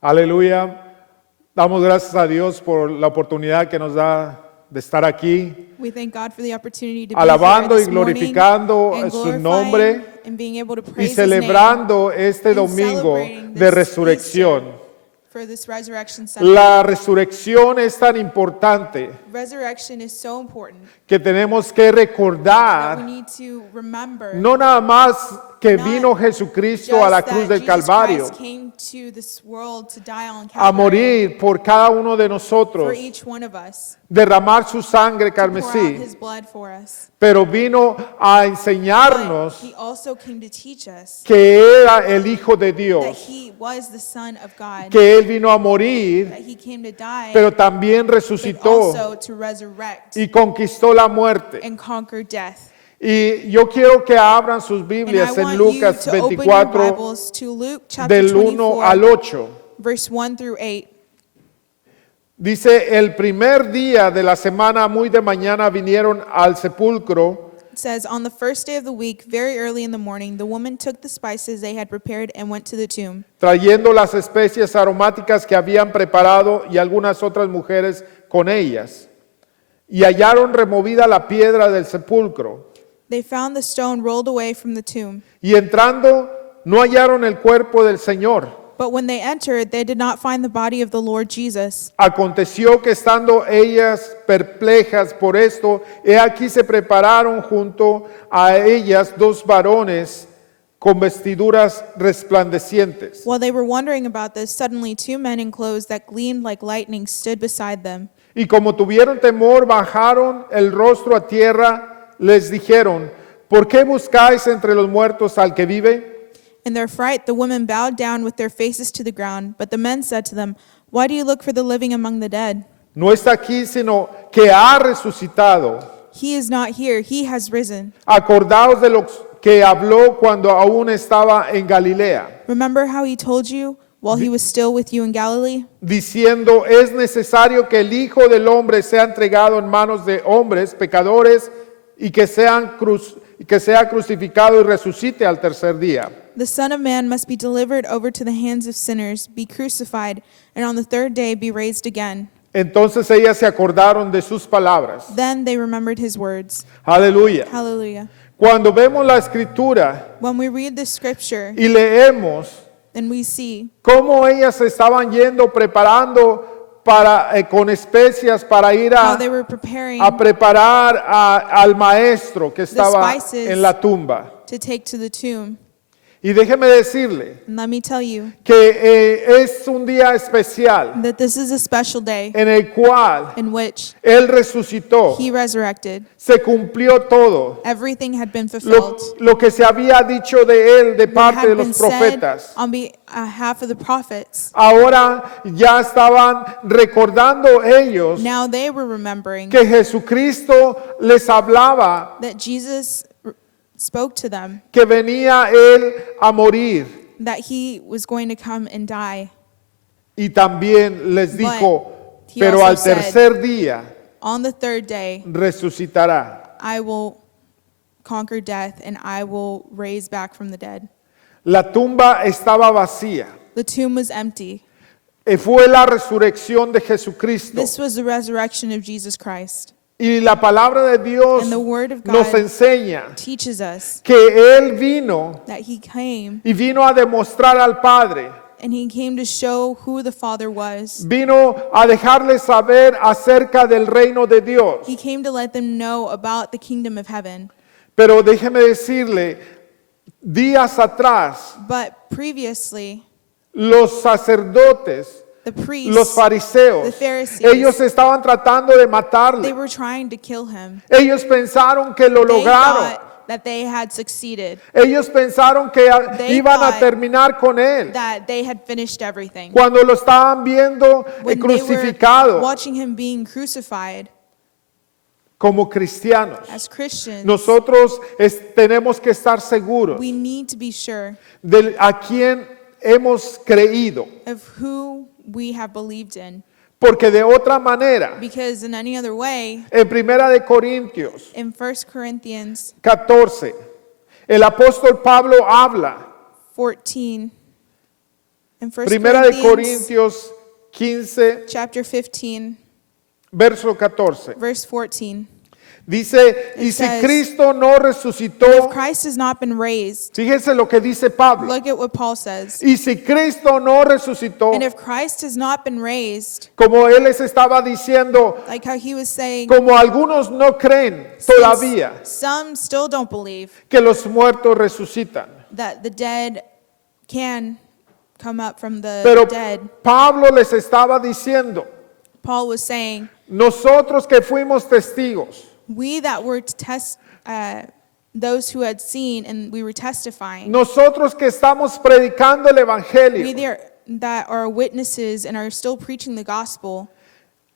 Aleluya. Damos gracias a Dios por la oportunidad que nos da de estar aquí, We thank God for the opportunity to alabando be y here this morning glorificando and su glorifying nombre and being able to y praise His name celebrando este and domingo celebrating de this resurrección. Easter for this Resurrection Sunday. La resurrección es tan importante Resurrection is so important que tenemos que that we recordar need to remember no nada más que not vino Jesucristo a la just cruz that del Jesus Calvario Christ came to this world to die on a Calvary morir por cada uno de for nosotros, each one of us, derramar su sangre to pour out carmesí, His blood for us. pero vino a But enseñarnos He also came to teach us que era el Hijo de that Dios, He was the Son of God, que Él vino a morir, that He came to die, pero también but resucitó also to resurrect y conquistó la muerte. and conquer death. Y yo quiero que abran sus And I Biblias en want Lucas you to open your 24, Bibles to Luke chapter del 1 al 24, 8. verse 1 through 8. Dice, el primer día de la semana, muy de mañana, vinieron al sepulcro It says, on the first day of the week, very early in the morning, the woman took the spices they had prepared and went to the tomb, trayendo las especies aromáticas que habían preparado y algunas otras mujeres con ellas. Y hallaron removida la piedra del sepulcro. They found the stone rolled away from the tomb. Y entrando, no hallaron el cuerpo del Señor. But when they entered, they did not find the body of the Lord Jesus. Aconteció que estando ellas perplejas por esto, he aquí se prepararon junto a ellas dos varones con vestiduras resplandecientes. While they were wondering about this, suddenly two men in clothes that gleamed like lightning stood beside them. Y como tuvieron temor, bajaron el rostro a tierra, les dijeron, ¿por qué buscáis entre los muertos al que vive? In their fright, the women bowed down with their faces to the ground. But the men said to them, why do you look for the living among the dead? No está aquí, sino que ha resucitado. He is not here, he has risen. Acordaos de lo que habló cuando aún estaba en Galilea, Remember how he told you while he was still with you in Galilee? diciendo, es necesario que el Hijo del Hombre sea entregado en manos de hombres pecadores y que sea crucificado y resucite al tercer día. The Son of Man must be delivered over to the hands of sinners, be crucified, and on the third day be raised again. Entonces ellas se acordaron de sus palabras. Then they remembered his words. Aleluya. Hallelujah. Cuando vemos la escritura When we read this scripture, y leemos then we see cómo ellas se estaban yendo preparando para, con especias para ir how they were preparing a preparar al maestro que estaba spices en la tumba. to take to the tomb. Y déjeme decirle And let me tell you que es un día especial that this is a special day en el cual in which Él resucitó, he resurrected. se cumplió todo Everything had been fulfilled. lo que se había dicho de Él de That parte had de been los said profetas. on behalf of the prophets. Ahora ya estaban recordando ellos Now they were remembering que Jesucristo les hablaba that Jesus spoke to them, que venía Él a morir that he was going to come and die. y también les But dijo, he pero also al said, tercer día on the third day, resucitará. I will conquer death and I will raise back from the dead. La tumba estaba vacía. The tomb was empty. Fue la resurrección de Jesucristo. This was the resurrection of Jesus Christ. Y la palabra de Dios And the word of nos God enseña teaches us que Él vino that he came y vino a demostrar al Padre. and he came to show who the Father was. Vino a dejarles saber acerca del reino de Dios. He came to let them know about the kingdom of heaven. Pero déjeme decirle, días atrás, But previously, los sacerdotes, the los priests, fariseos, the Pharisees, ellos estaban tratando de they matarle. were trying to kill him. Ellos pensaron que lo They lograron. thought that they had succeeded, Ellos pensaron que They iban a thought terminar con él. that they had finished everything. Cuando lo estaban viendo When they were crucificado watching him being crucified como cristianos. as Christians, Nosotros tenemos que estar seguros we need to be sure de a quién hemos creído. of who we have believed in. Porque de otra manera, Because in any other way, en Primera de Corintios in 1 Corinthians 14, el apóstol Pablo habla 14, In 1 Primera de Corinthians Corintios 15, chapter 15, verso 14. verse 14. Dice, y si says, Cristo no If resucitó, Christ has not been raised, fíjese lo que dice Pablo. look at what Paul says. Y si Cristo no resucitó, And if Christ has not been raised, como él les estaba diciendo, like how he was saying, como algunos no creen since todavía some still don't believe que los muertos resucitan. that the dead can come up from the Pero dead, Pablo les estaba diciendo, Paul was saying, nosotros que fuimos testigos, we that were those who had seen and we were testifying, nosotros que estamos predicando el we evangelio, there that are witnesses and are still preaching the gospel,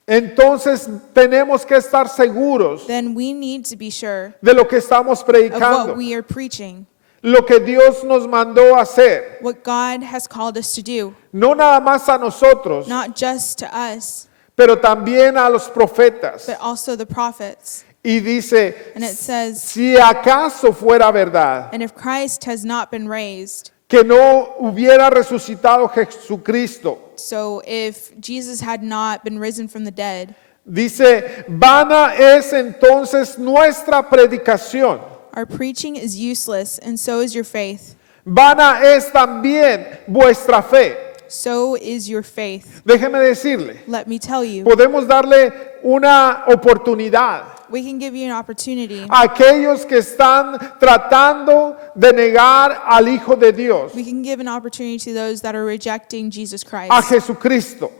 entonces tenemos que estar seguros then we need to be sure de lo que estamos of predicando, what we are preaching, lo que Dios nos mandó a hacer, what God has called us to do, no nada más a nosotros, not just to us, pero también a los profetas. but also the prophets. Y dice, And it says, si acaso fuera verdad and if Christ has not been raised, que no hubiera resucitado Jesucristo, so if Jesus had not been risen from the dead, dice, vana es entonces nuestra predicación, our preaching is useless, and so is your faith. vana es también vuestra fe. So is your faith. Déjeme decirle, Let me tell you, podemos darle una oportunidad we can give you an opportunity. a aquellos que están tratando de negar al Hijo de Dios, We can give an opportunity to those that are rejecting Jesus Christ. a Jesucristo.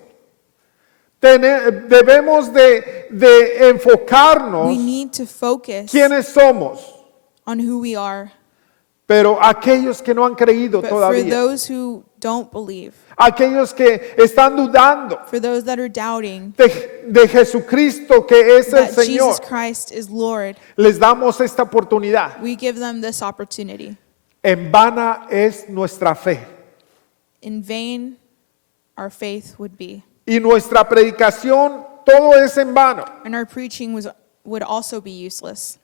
Debemos de enfocarnos We need to focus quiénes somos, on who we are. pero aquellos que no han creído But for todavía, those who don't believe, aquellos que están dudando for those that are doubting de Jesucristo que es el that Señor, Jesus Christ is Lord, les damos esta oportunidad. we give them this opportunity. En vana es nuestra fe In vain, our faith would be, y nuestra predicación, todo es en vano. and our preaching would also be useless.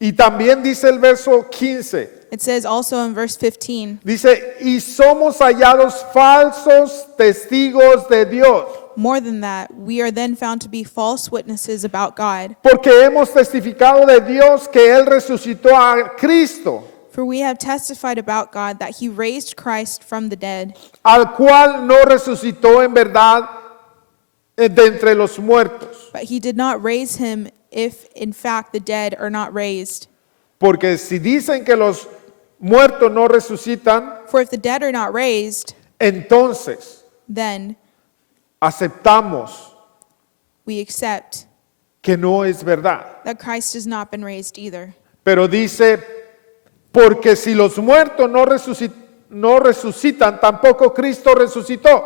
Y también dice el verso 15, It says also in verse 15, dice, y somos hallados falsos testigos de Dios, more than that, we are then found to be false witnesses about God. porque hemos testificado de Dios que Él resucitó a Cristo, For we have testified about God that he raised Christ from the dead, al cual no resucitó en verdad de entre los muertos. but he did not raise him if in fact the dead are not raised. Porque si dicen que los muertos no resucitan, For if the dead are not raised, entonces then aceptamos we accept que no es verdad. that Christ has not been raised either. Pero dice, porque si los muertos no resucitan, tampoco Cristo resucitó.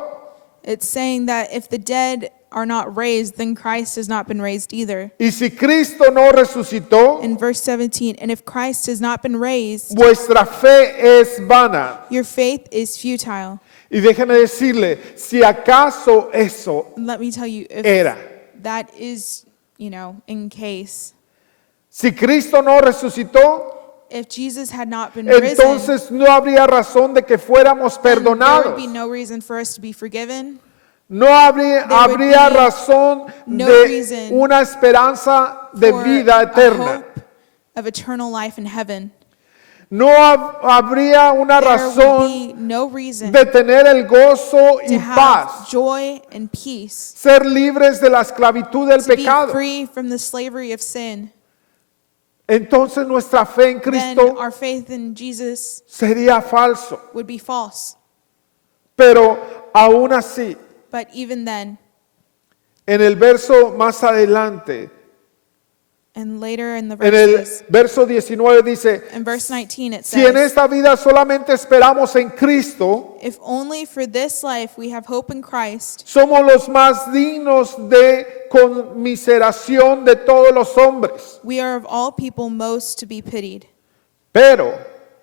It's saying that if the dead are not raised, then Christ has not been raised either. Y si Cristo no resucitó, In verse 17, and if Christ has not been raised, vuestra fe es vana. your faith is futile. Y déjeme decirle, si acaso eso Let me tell you, if era, that is, in case, si Cristo no resucitó, if Jesus had not been risen, entonces no habría razón de que fuéramos then there would perdonados. be no reason for us to be forgiven. No habría There would habría be razón no de reason una esperanza de For vida a eterna. hope of eternal life in heaven. No habría una There razón would be no reason de tener el gozo to y have paz, joy and peace, ser libres de la esclavitud del to be pecado. free from the slavery of sin. Entonces nuestra fe en Then Cristo our faith in Jesus sería falso. would be false. Pero aún así, But even then, en el verso más adelante, and later in the en el verses, verso 19 dice, in verse 19 it si en says, esta vida solamente esperamos en Cristo, if only for this life we have hope in Christ, somos los más dignos de conmiseración de todos los hombres. we are of all people most to be pitied. Pero,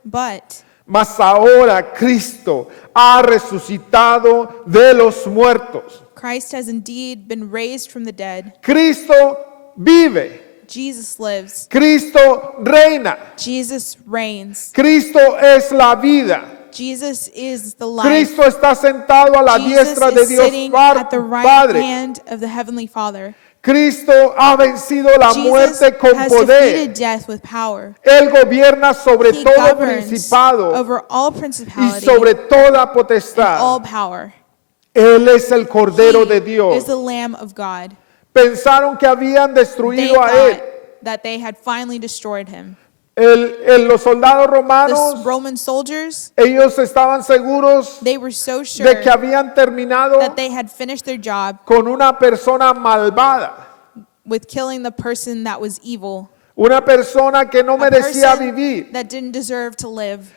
But mas ahora Cristo ha resucitado de los muertos. Christ has indeed been raised from the dead. Cristo vive. Jesus lives. Cristo reina. Jesus reigns. Cristo es la vida. Jesus is the life. Cristo está sentado a la Jesus diestra de is Dios sitting at the right Padre. hand of the Heavenly Father. Cristo ha vencido la Jesus muerte con has poder. defeated death with power. Él gobierna sobre He todo governs principado over all y principality sobre toda and potestad. all power. Él es el Cordero de He Dios. is the Lamb of God. Pensaron que habían They destruido a él. thought that they had finally destroyed him. Los soldados The romanos, Roman soldiers, ellos estaban seguros they were so sure de que habían terminado that they had finished their job con una persona malvada, with killing the person that was evil, una persona que no a merecía person vivir. that didn't deserve to live.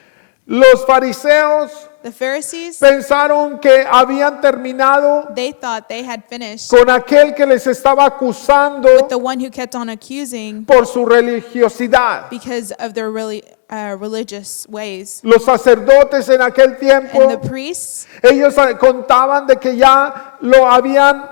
Los fariseos The Pharisees, pensaron que habían terminado they thought they had finished con aquel que les estaba acusando with the one who kept on accusing por su religiosidad. because of their religious ways. Los sacerdotes en aquel And tiempo, the priests, ellos contaban de que ya lo habían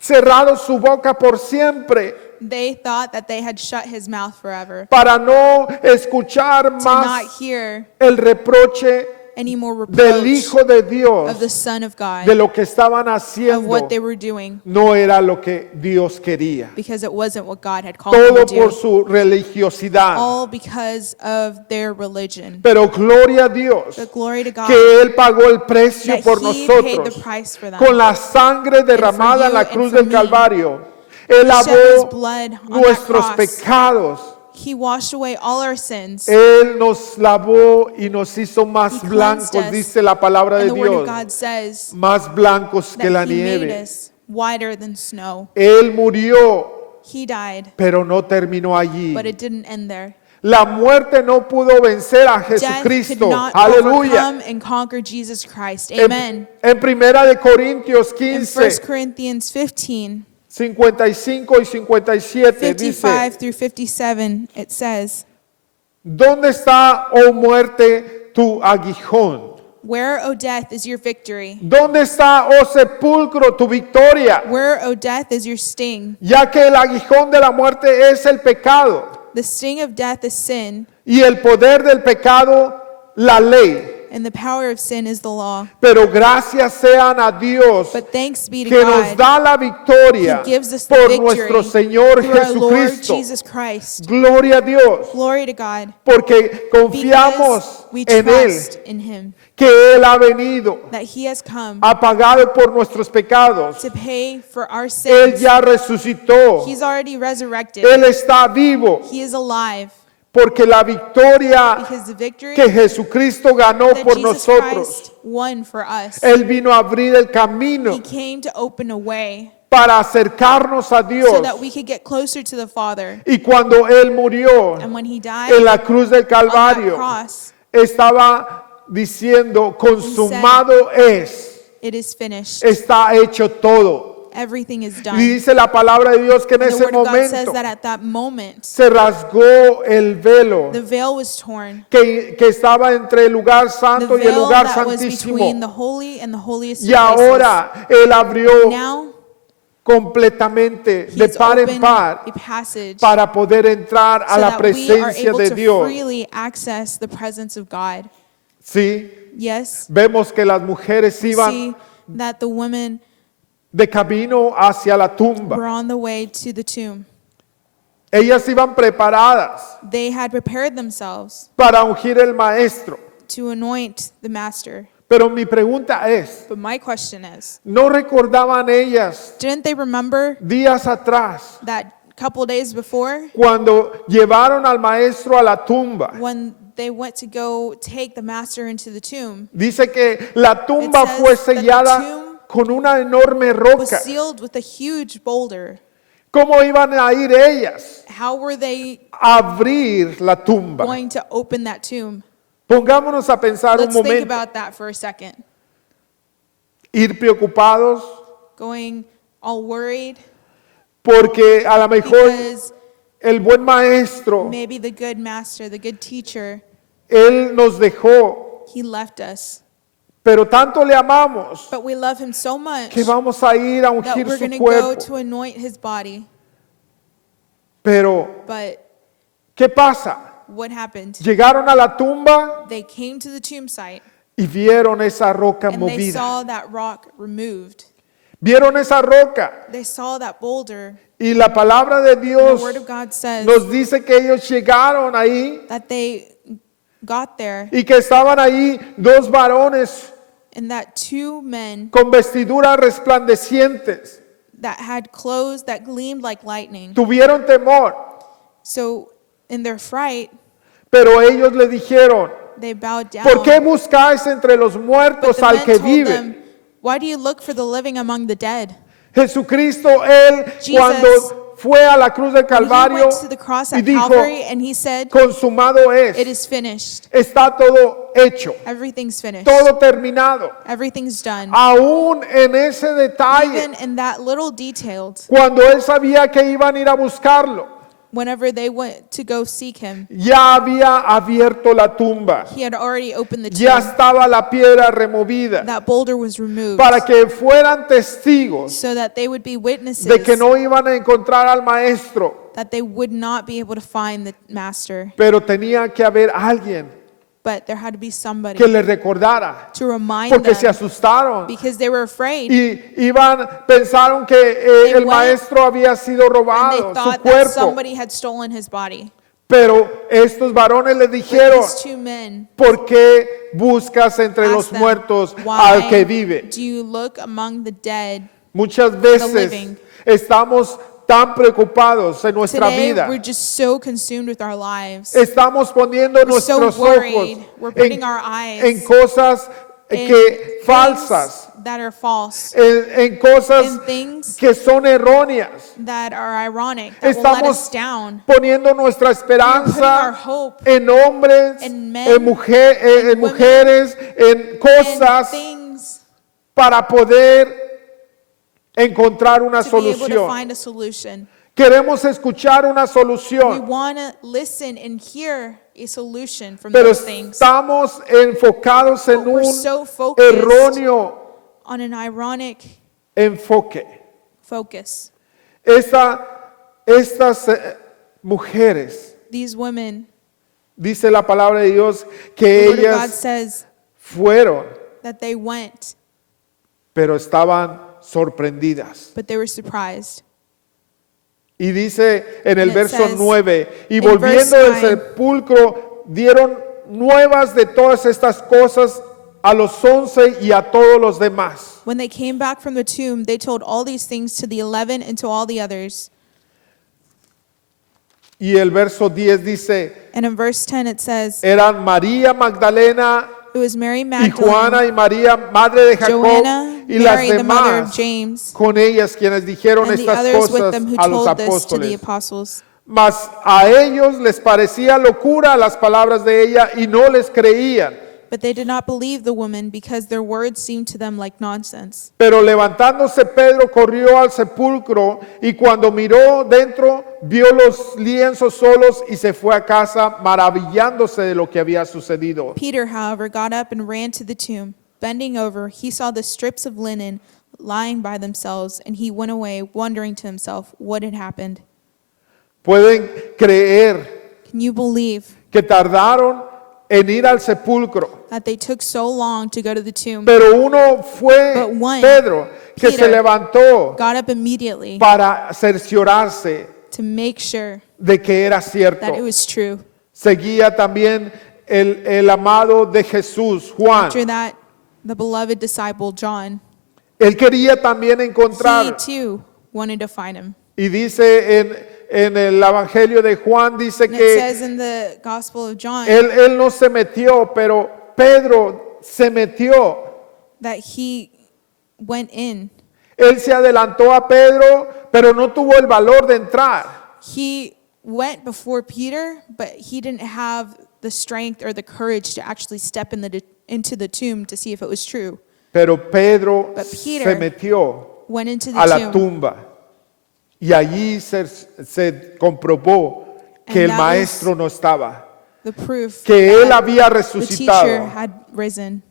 cerrado su boca por siempre they thought that they had shut his mouth forever para no escuchar to not más hear el reproche any more del reproach Hijo de of Dios the Son of God, de lo que estaban of haciendo. what they were doing, No era lo que Dios quería. because it wasn't what God had called them Todo to por do. su religiosidad. All because of their religion. Pero gloria a Dios But glory to God que Él pagó el precio that por He paid the nosotros price for them. con la sangre derramada en la you cruz and for del me. Calvario. Él He shed His lavó blood on that nuestros cross. pecados. He washed away all our sins. Él nos lavó y nos hizo más He cleansed blancos, us. dice la palabra de And the Word of Dios. God says Más blancos que la that He made nieve. us whiter than snow. Él murió, He died, pero no terminó allí. but it didn't end there. La muerte no pudo vencer a Death could Jesucristo. not Aleluya. overcome and conquer Jesus Christ. Amen. En Primera de Corintios In 15, 1 Corinthians 15, 55 y 57 dice, 55 through 57, it says, ¿dónde está, oh muerte, tu aguijón? "Where, O death, is your victory? ¿Dónde está, oh sepulcro, tu victoria? Where, O death, is your sting? Ya que el aguijón de la muerte es el pecado The sting of death is sin, y el poder del pecado, la ley. and the power of sin is the law. Pero gracias sean a Dios But thanks be to que nos God, da la victoria He gives us the por victory nuestro Señor through our Lord Jesucristo. Jesus Christ. Gloria a Dios, Glory to God, porque confiamos because we en Él, trust in Him, que Él ha venido, that He has come ha pagado por nuestros pecados. to pay for our Él sins. ya resucitó, He's already resurrected. Él está vivo, He is alive, porque la victoria because the victory que Jesucristo ganó that por Jesus nosotros, Christ won for us. Él vino a abrir el camino He came to open a way para acercarnos a so Dios. that we could get closer to the Father. Y cuando Él murió And when He en died la cruz del on that Calvario, cross, estaba diciendo, consumado es, it is finished. está hecho todo. Everything is Y done. dice la palabra de Dios que en And the ese Word of God says momento that at that moment, se rasgó el velo the veil was torn. que estaba entre el lugar The santo y el veil lugar that was between the santísimo. holy and the holiest Y of places. ahora Él abrió Now, completamente de He's par en opened par a passage para poder entrar a so la that we are presencia able de to Dios. freely access the presence of God. Sí, Yes, vemos que las mujeres we iban see that the women de camino hacia la tumba. were on the way to the tomb. Ellas iban preparadas They had prepared themselves para ungir el maestro. to anoint the master. Pero mi pregunta es, But my question is, ¿no recordaban ellas didn't they remember días atrás that couple days before cuando llevaron al maestro a la tumba? when they went to go take the master into the tomb? Dice que la tumba It says fue that the sellada tomb con una enorme was roca. sealed with a huge boulder. ¿Cómo iban a ir ellas How were they a abrir la tumba? going to open that tomb? Pongámonos a pensar un Let's think momento. about that for a second. Ir preocupados Going all worried porque a lo mejor because el buen maestro, maybe the good master, the good teacher, él nos dejó, he left us. pero tanto le amamos But we love him so much que vamos a ir a that ungir we're su going to go cuerpo. to anoint his body. Pero, But ¿qué pasa? what happened? Llegaron a la tumba They came to the tomb site y vieron esa roca and they movida. saw that rock removed. Vieron esa roca They saw that boulder. y la palabra de And the Dios word of God says nos dice que ellos llegaron ahí that they got there y que estaban ahí dos varones and that two men con vestiduras resplandecientes. that had clothes that gleamed like lightning. Tuvieron temor, So in their fright, pero ellos le dijeron, they bowed down. ¿por qué buscáis entre los But muertos the al men que told vive? them, why do you look for the living among the dead? Jesucristo, Él, Jesus, cuando fue a la cruz del When he Calvario went to the cross y at dijo, Calvary and he said, consumado it es, is finished. está todo hecho, Everything's finished. todo terminado. Everything's done. Aún en ese detalle, Even in that little detailed, cuando Él sabía que iban a ir a buscarlo, whenever they went to go seek him, ya había abierto la tumba, he had already opened the ya tomb. estaba la piedra removida, That boulder was removed para que fueran testigos so that they would be witnesses de que no iban a encontrar al maestro, that they would not be able to find the master. pero tenía que haber alguien But there had to be somebody que le recordara, to remind porque se them asustaron because they were afraid y pensaron que el went maestro había sido and they robado, su thought that cuerpo, somebody had stolen his body. pero estos varones le But dijeron, these two men ¿por qué buscas entre los asked them, muertos why al que vive? do you look among the dead? Muchas veces living. estamos tan preocupados en nuestra Today, vida. we're just so consumed with our lives. Estamos poniendo We're so nuestros worried. ojos We're putting en, our eyes en cosas in que things falsas, that are false, en cosas in things que son erróneas. that are ironic, that will let Estamos us down. poniendo nuestra We're putting our esperanza hope en hombres, in men, en in women, mujeres, en in cosas things para poder encontrar una to be able to solución. find a solution. Queremos escuchar una We solución, want to listen and hear a solution from pero those things. estamos enfocados en But we're un so focused erróneo on an ironic enfoque. focus. Estas mujeres, These women, dice la palabra de Dios, the que Word of God ellas says fueron, that they went, pero estaban sorprendidas. but they were surprised. Y dice en el And it verso says, 9, y in volviendo verse del 9, sepulcro, dieron nuevas de todas estas cosas a los 11 y a todos los demás. When they came back from the tomb, they told all these things to the 11 and to all the others. Y el verso 10 dice, And in verse 10 it says, eran María Magdalena it was Mary y Juana Magdalene, y María, madre de Jacob, Joanna, y las Mary the mother of demás James, con ellas quienes dijeron and the estas others with cosas them who a los told this to the apóstoles. apostles. Mas a ellos les parecía locura las palabras de ella y no les creían. But they did not believe the woman because their words seemed to them like nonsense. Pero levantándose Pedro corrió al sepulcro y cuando miró dentro vio los lienzos solos y se fue a casa maravillándose de lo que había sucedido. Peter, however, got up and ran to the tomb. Bending over, he saw the strips of linen lying by themselves, and he went away, wondering to himself what had happened. Pueden creer Can you believe que tardaron en ir al sepulcro, that they took so long to go to the tomb? pero uno fue But one, Pedro que se Peter, levantó got up immediately para cerciorarse to make sure de que era cierto. that it was true. Seguía también el amado de Jesús, Juan. After that, the beloved disciple John, Él quería también he encontrar, too wanted to find him. y dice en el Evangelio de Juan, dice And it que says in the Gospel of John él no se metió, pero Pedro se metió. that he went in. Él se adelantó a Pedro, pero no tuvo el valor de entrar. He went before Peter, but he didn't have the strength or the courage to actually step into the tomb to see if it was true. Pero Pedro But se Peter metió Went into a la the tomb. tumba y allí se comprobó que el And that was maestro no estaba, The proof que él that había the teacher resucitado. had risen.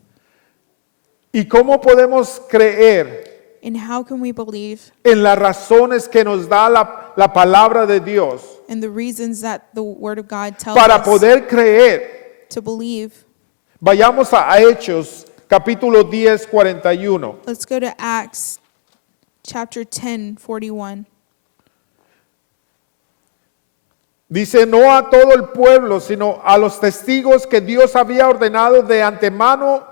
¿Y cómo podemos creer And how can we believe en las razones que nos da la palabra de Dios and the reasons that the Word of God tells para us poder creer. to believe. Vayamos a Hechos, capítulo 10, 41. Let's go to Acts chapter 10, 41. Dice, no a todo el pueblo, sino a los testigos que Dios había ordenado de antemano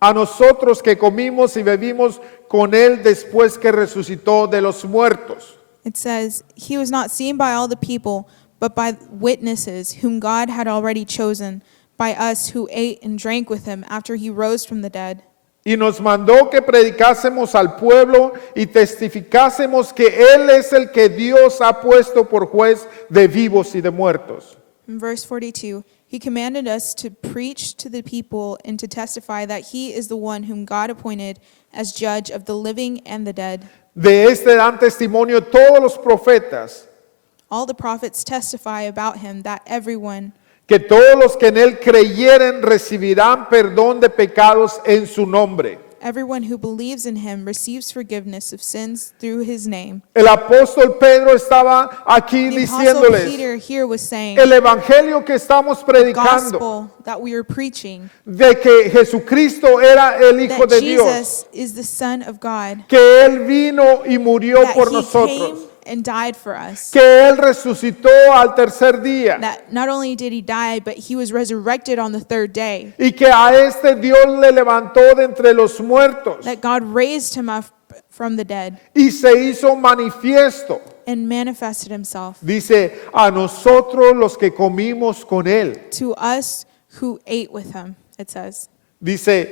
a nosotros que comimos y bebimos con él después que resucitó de los muertos. It says, he was not seen by all the people, but by witnesses whom God had already chosen, by us who ate and drank with him after he rose from the dead. Y nos mandó que predicásemos al pueblo y testificásemos que él es el que Dios ha puesto por juez de vivos y de muertos. In verse 42, he commanded us to preach to the people and to testify that he is the one whom God appointed as judge of the living and the dead. De este dan testimonio todos los profetas, All the prophets testify about him that everyone, que todos los que en él creyeren recibirán perdón de pecados en su nombre. everyone who believes in him receives forgiveness of sins through his name. El apóstol Pedro estaba aquí The apostle diciéndoles, Peter here was saying, el evangelio que estamos the predicando, gospel that we are preaching, de que Jesucristo era el Hijo that de Dios, Jesus is the Son of God, que él vino y murió that por he nosotros, came and died for us, que él resucitó al tercer día that not only did he die, but he was resurrected on the third day, y que a este Dios le levantó de entre los muertos that God raised him up from the dead y se hizo manifiesto. and manifested himself Dice, a nosotros los que comimos con él. to us who ate with him, it says, Dice,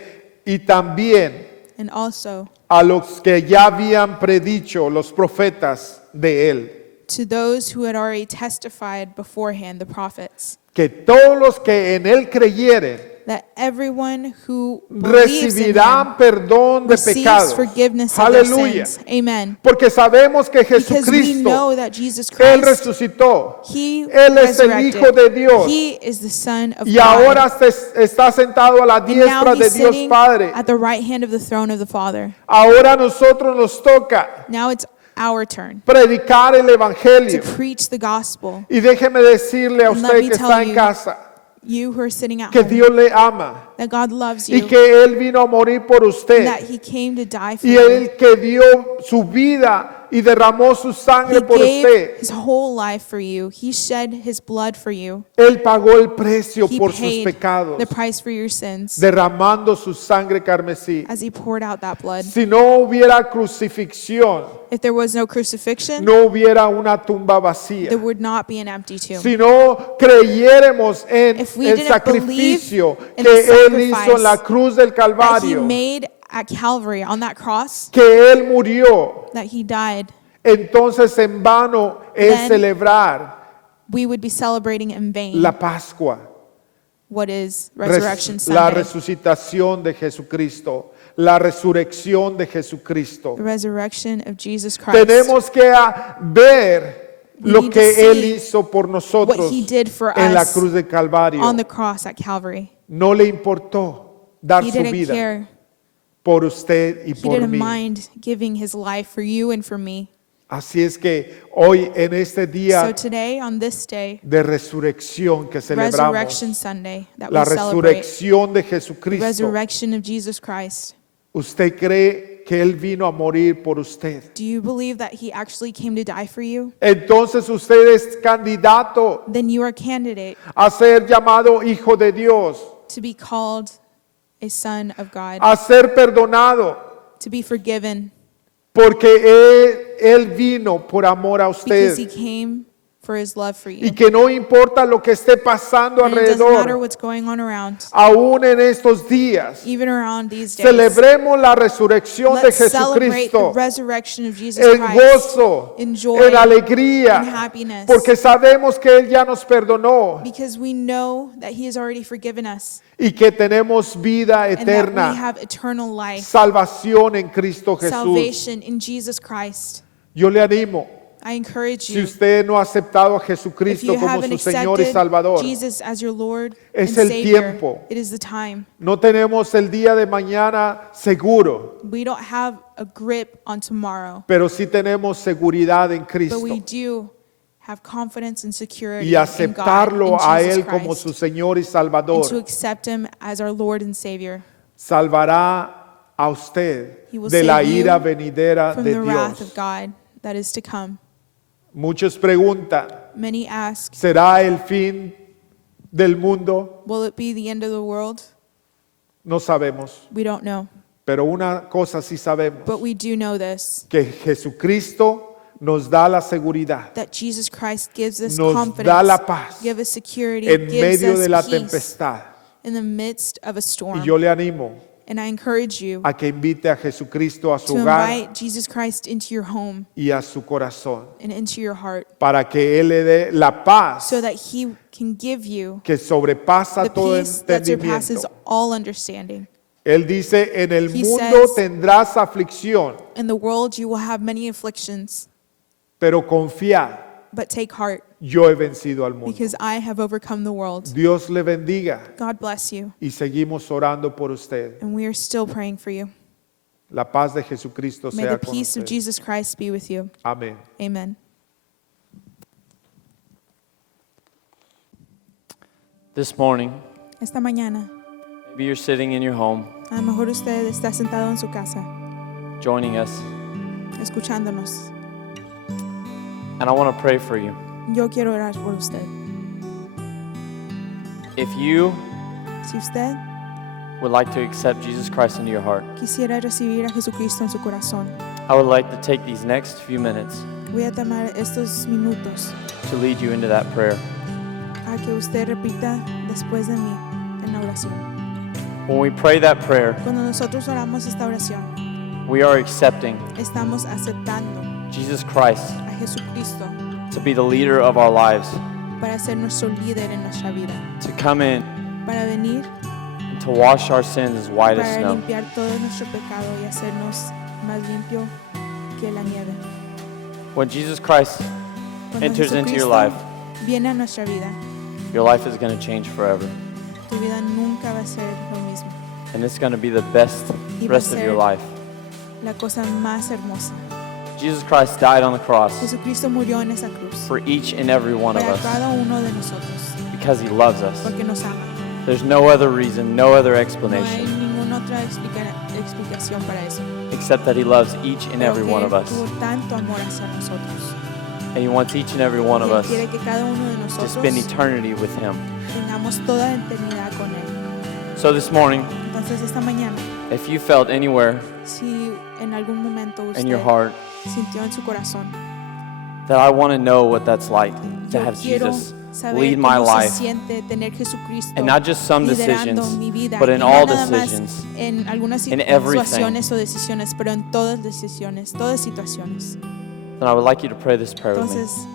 y también and also a los que ya habían predicho los profetas de él, to those who had already testified beforehand, the prophets, que todos los que en él creyeren that everyone who believes in him recibirán perdón de receives pecados. forgiveness of their Aleluya. sins. Amen. Porque sabemos que Because we Jesucristo, know that Jesus él Christ, resucitó. he Él es el resurrected. Hijo de Dios. He is the Son of Y God. ahora está sentado a la And now diestra de he's Dios sitting Padre. at the right hand of the throne of the Father. Ahora a nosotros nos toca Now it's our turn predicar el to Evangelio. preach the gospel. Y déjeme decirle a And let usted me que tell está en you, casa, You who are sitting at que home, Dios le ama that God loves y you, que Él vino a morir por and usted. that he came to die for Y you. Él que dio su vida y derramó su He sangre por gave usted. his whole life for you. He shed his blood for you. Él pagó el precio He por sus paid pecados, the price for your sins derramando su sangre carmesí. as he poured out that blood. Si no hubiera crucifixión, If there was no crucifixion, no hubiera una tumba vacía. there would not be an empty tomb. Si no creyéramos en If we el didn't sacrificio believe in que the Él hizo en sacrifice la cruz del that he Calvario, made at Calvary on that cross, que Él murió, that he died, entonces en vano es Then celebrar we would be celebrating in vain la Pascua, what is Resurrection la Sunday, resucitación de Jesucristo, la resurrección de Jesucristo. the resurrection of Jesus Christ. Tenemos que ver We lo need que to Él see hizo por nosotros what he did for en la us cruz del Calvario. on the cross at Calvary. No le importó dar He su didn't vida care. por usted y He por didn't mí. mind giving his life for you and for me. Así es que hoy en este So día today, on this day, de resurrección que celebramos, Resurrection Sunday, that la we celebrate, resurrección de the Jesucristo, resurrection of Jesus Christ. ¿usted cree que Él vino a morir por usted? Do you believe that he actually came to die for you? Entonces usted es candidato Then you are a candidate a ser llamado hijo de Dios, to be called a son of God, a ser perdonado, to be forgiven, porque Él vino por amor a because he usted. came for his love for you. Y que no importa lo que esté pasando And it doesn't matter alrededor, what's going on around, aún en estos días, even around these days. celebremos la resurrección de Let's celebrate the Jesucristo resurrection of Jesus en Christ gozo, in joy, en alegría, in happiness, porque sabemos que Él ya nos perdonó because we know that he has already forgiven us y que tenemos vida and that we eterna, have eternal life, salvación en Cristo Jesús. salvation in Jesus Christ. Yo le animo, I encourage si you, usted no ha aceptado a if Jesucristo you como haven't su Señor y accepted Salvador, Jesus as your Lord es and el Savior, tiempo. it is the time. no tenemos el día de mañana seguro, We don't have a grip on tomorrow, pero sí tenemos seguridad en but Cristo. we do have confidence and security y in God, aceptarlo in a Jesus Él como Christ, su Señor y and to Salvador, accept Him as our Lord and Savior. salvará a usted He will de la save you ira venidera from de the wrath Dios. of God that is to come. Muchos preguntan, Many ask, ¿será el fin del mundo? will it be the end of the world? No sabemos, We don't know. pero una cosa sí sabemos, But we do know this, que Jesucristo nos da la seguridad that Jesus Christ gives us Nos confidence, da la paz gives us security, en gives medio de la us peace tempestad. in the midst of a Y storm. yo le animo And I encourage you a que invite a Jesucristo a su to hogar invite Jesus Christ into your home y a su corazón, and into your heart para que Él le dé la paz so that He can give you que sobrepasa the todo peace that surpasses entendimiento. all understanding. Él dice, en el He mundo says- tendrás aflicción, In the world you will have many afflictions, pero confía, but take heart, yo he vencido al mundo. because I have overcome the world. Dios le bendiga God bless you, y seguimos orando por usted. and we are still praying for you. La paz de Jesucristo May sea the con peace of usted. Jesus Christ be with you. Amén. Amen. This morning, Esta mañana, maybe you're sitting in your home, a lo mejor usted está sentado en su casa, joining us, escuchándonos. and I want to pray for you. Yo quiero orar por usted. If you Si usted would like to accept Jesus Christ into your heart, quisiera recibir a Jesucristo en su corazón, I would like to take these next few minutes voy a tomar estos minutos to lead you into that prayer. a que usted repita después de mí en la oración. When we pray that prayer, Cuando nosotros oramos esta oración, we are accepting estamos aceptando Jesus Christ a Jesucristo to be the leader of our lives, para ser nuestro líder en nuestra vida, to come in para venir, and to wash our sins as white as para snow. limpiar todo nuestro pecado y hacernos más limpio que la nieve. When Jesus Christ Cuando enters into your Jesucristo life, viene a nuestra vida, your life is going to change forever. tu vida nunca va a ser lo mismo. And it's going to be the best Y va a rest of your ser life. la cosa más hermosa. Jesus Christ died on the cross Jesucristo murió en esa cruz for each and every one of para us cada uno de nosotros, because he loves us. porque nos ama. There's no other reason, no other No hay explanation ninguna otra explicación para eso. except that he loves each and Pero every que one of Él us. tuvo tanto amor hacia nosotros. And he wants each and every one Y of Él us quiere que cada uno de to nosotros spend eternity with him. tengamos toda la eternidad con Él. So this morning, Entonces esta mañana, if you felt anywhere si en algún momento in your usted heart sintió en su corazón, that I want to know what that's like to yo have quiero Jesus saber lead my cómo life, se siente tener Jesucristo and not just some liderando decisions, mi vida, but y in no all nada más decisions, en algunas in everything. situaciones o decisiones, pero en todas decisiones, todas situaciones. then I would like you to pray this prayer with me. Entonces,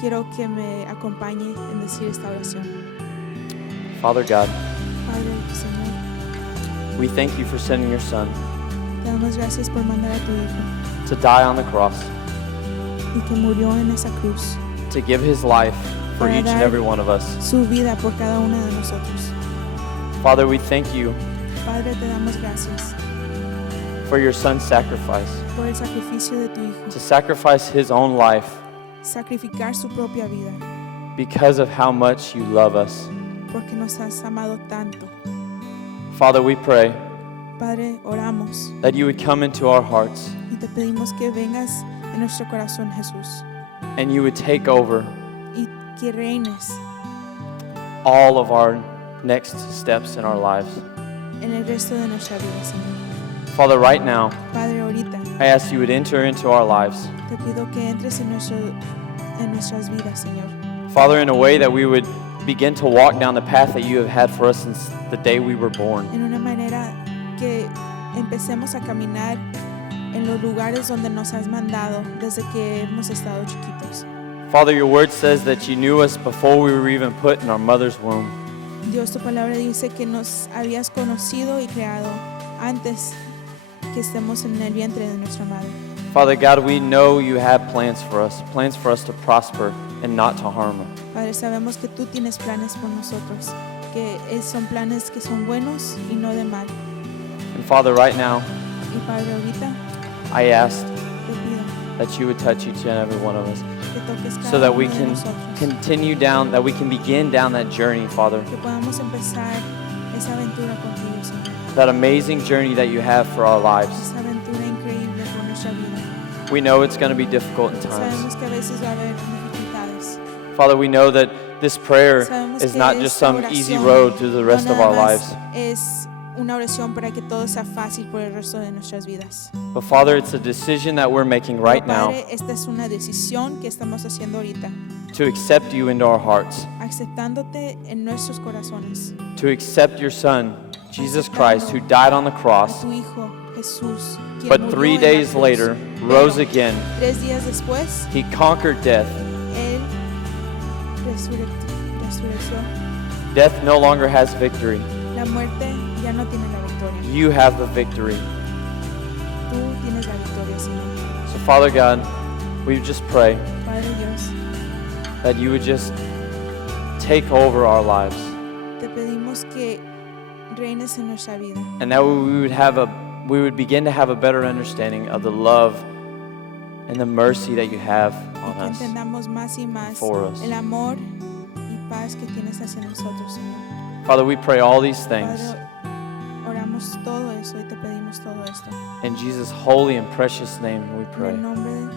quiero que me acompañe en decir esta oración. Father God, Padre, Señor, we thank you for sending your Son te damos gracias por mandar a tu Hijo to die on the cross, y que murió en esa cruz, to give his life for Para each and dar every one of us. su vida por cada una de nosotros. Father, we thank you Padre, te damos gracias for your Son's sacrifice, por el sacrificio de tu Hijo, to sacrifice his own life sacrificar su propia vida, because of how much you love us. porque nos has amado tanto. Father, we pray Padre, oramos that you would come into our hearts y te pedimos que vengas en nuestro corazón, Jesús, and you would take over y que reines all of our next steps in our lives. en el resto de nuestra vida, Señor. Father, right now, Padre, ahorita I ask you would enter into our lives. te pido que entres en nuestras vidas, Señor. Father, in a way that we would begin to walk down the path that you have had for us since the day we were born. En una manera que empecemos a caminar en los lugares donde nos has mandado desde que hemos estado chiquitos. Father, your word says that you knew us before we were even put in our mother's womb. Dios, tu palabra dice que nos habías conocido y creado antes que estemos en el vientre de nuestra madre. Father God, we know you have plans for us to prosper and not to harm us. Padre, sabemos que tú tienes planes por nosotros, que son planes que son buenos y no de mal. And Father, right now, Y Padre, ahorita I ask te pido that you would touch each and every one of us. que toques cada so that we uno de can nosotros, continue down, that we can begin down that journey, Father. que podamos empezar esa aventura contigo, Señor, That amazing journey that you have for our lives. esa aventura increíble por nuestra vida. We know it's going to be difficult in times. Sabemos que a veces va a haber dificultades. Father, we know that this prayer Sabemos is que not just esta some easy oración road through the rest no of nada our más lives. es una oración para que todo sea fácil por el resto de nuestras vidas. But Father, it's a decision that we're making right Pero, now Padre, esta es una decisión que estamos haciendo ahorita, to accept you into our hearts, aceptándote en nuestros corazones, to accept your Son, Jesus Christ, who died on the a cross, tu Hijo Jesús, quien but murió 3 en la days cruz, later pero rose again. 3 días después, He conquered death. Él resucitó. Death no longer has victory. La muerte ya no tiene la victoria. You have the victory. Tú tienes la victoria, Señor. So Father God, we just pray Padre Dios, that you would just take over our lives te pedimos que reines en nuestra vida, and that we would begin to have a better understanding of the love and the mercy that you have on que us. entendamos más y más for us. el amor y paz que tienes hacia nosotros, Señor. Father, we pray all these things Padre, oramos todo eso y te pedimos todo esto. in Jesus' holy and precious name we En pray. el nombre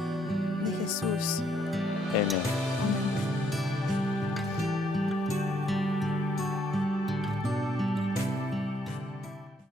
de Jesús. Amen.